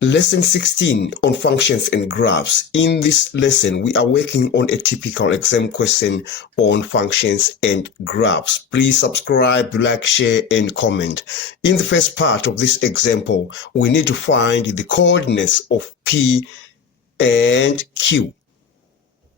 Lesson 16 on functions and graphs. In this lesson, we are working on a typical exam question on functions and graphs. Please subscribe, like, share, and comment. In the first part of this example, we need to find the coordinates of P and Q.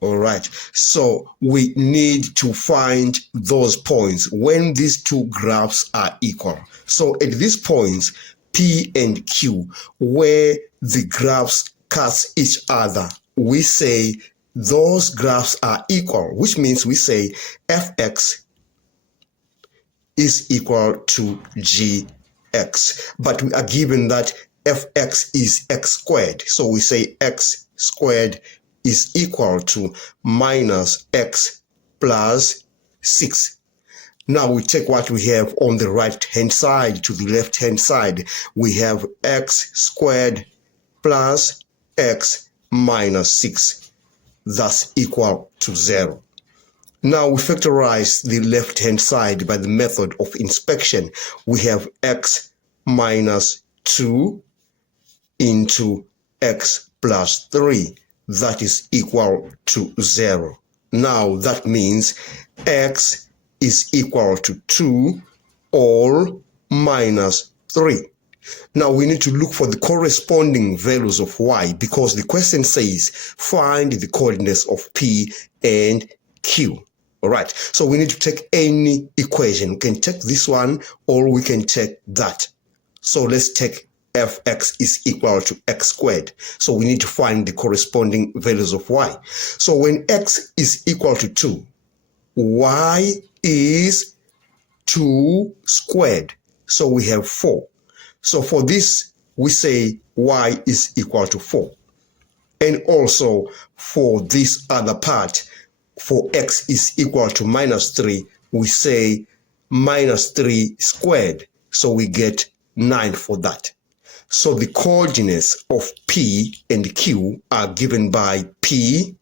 All right, so we need to find those points when these two graphs are equal. So at these points, P and Q, where the graphs cut each other, we say those graphs are equal, which means we say fx is equal to gx. But we are given that fx is x squared, so we say x squared is equal to minus x plus 6. Now we take what we have on the right-hand side to the left-hand side. We have x squared plus x minus 6. That's equal to 0. Now we factorize the left-hand side by the method of inspection. We have x minus 2 into x plus 3. That is equal to 0. Now that means x is equal to 2 or minus 3. Now we need to look for the corresponding values of y because the question says find the coordinates of P and Q. All right, so we need to take any equation. We can take this one or we can take that. So let's take fx is equal to x squared. So we need to find the corresponding values of y. So when x is equal to 2, y is 2 squared. So we have 4. So for this, we say y is equal to 4. And also for this other part, for x is equal to minus 3, we say minus 3 squared. So we get 9 for that. So the coordinates of P and Q are given by P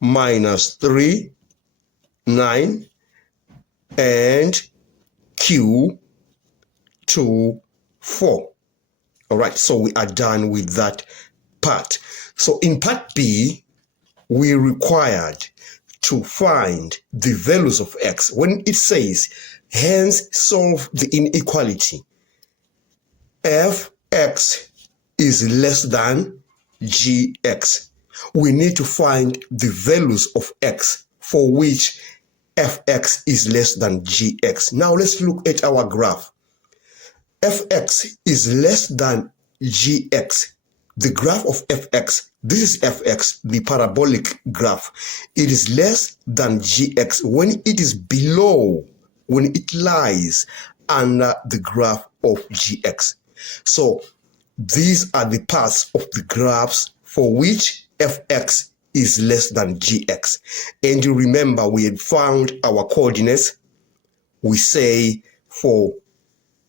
minus 3, 9, and Q 2, 4. All right, so we are done with that part. So in part B, we required to find the values of x. When it says, hence solve the inequality, fx is less than gx. We need to find the values of x for which fx is less than gx. Now let's look at our graph. Fx is less than gx. The graph of fx, this is fx, the parabolic graph. It is less than gx when it is below, when it lies under the graph of gx. So these are the parts of the graphs for which fx is less than gx. And you remember we had found our coordinates. We say for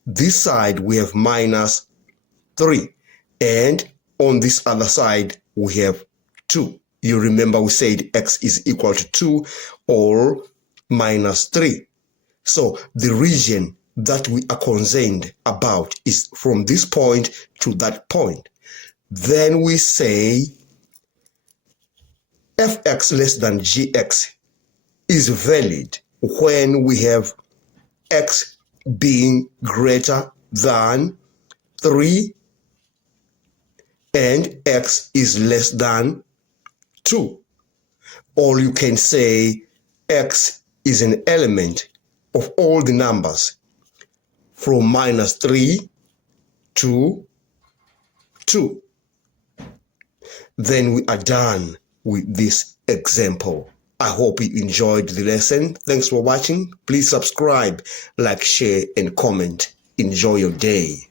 this side we have minus 3 and on this other side we have 2. You remember we said x is equal to 2 or minus 3. So the region that we are concerned about is from this point to that point. Then we say fx less than gx is valid when we have x being greater than 3 and x is less than 2. Or you can say x is an element of all the numbers from minus 3 to 2. Then we are done with this example. I hope you enjoyed the lesson. Thanks for watching. Please subscribe, like, share, and comment. Enjoy your day.